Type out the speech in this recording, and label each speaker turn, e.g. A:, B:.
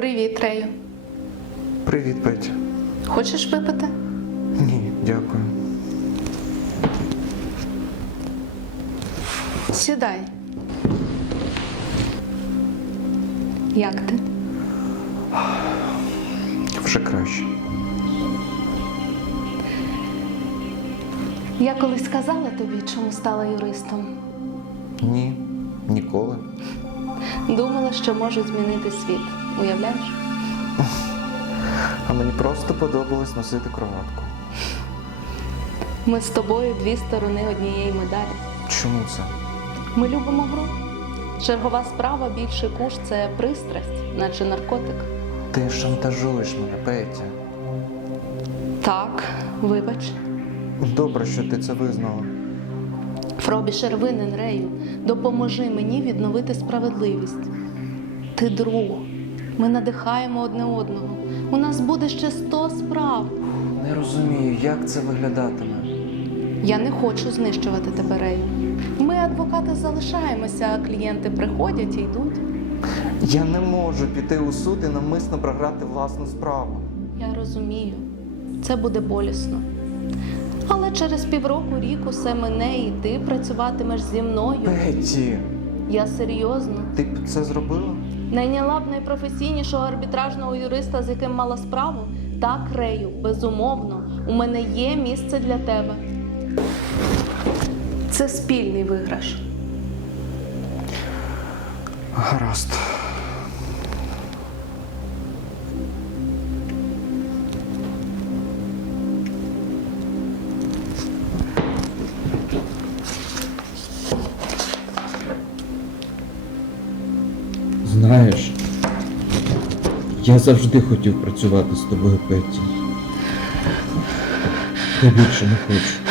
A: Привіт, Рею.
B: Привіт, Петя.
A: Хочеш випити?
B: Ні, дякую.
A: Сідай. Як ти?
B: Вже краще.
A: Я колись сказала тобі, чому стала юристом.
B: Ні, ніколи.
A: Думала, що можу змінити світ. Уявляєш?
B: А мені просто подобалось носити кроватку.
A: Ми з тобою дві сторони однієї медалі.
B: Чому це?
A: Ми любимо гру. Чергова справа більший куш це пристрасть, наче наркотик.
B: Ти шантажуєш мене, Петя.
A: Так, вибач.
B: Добре, що ти це визнала.
A: Фробішер винен Рею. Допоможи мені відновити справедливість. Ти друг. Ми надихаємо одне одного. У нас буде ще сто справ.
B: Не розумію, як це виглядатиме.
A: Я не хочу знищувати тебе, Рею. Ми, адвокати, залишаємося, а клієнти приходять і йдуть.
B: Я не можу піти у суд і намисно програти власну справу.
A: Я розумію, це буде болісно. Але через півроку рік усе мене і ти працюватимеш зі мною.
B: Петі,
A: Я серйозно.
B: ти б це зробила?
A: Найняла б найпрофесійнішого арбітражного юриста, з яким мала справу? Так, Рею, безумовно, у мене є місце для тебе. Це спільний виграш.
B: Гаразд.
C: Знаєш, я завжди хотів працювати з тобою, Петті. Я більше не хочу.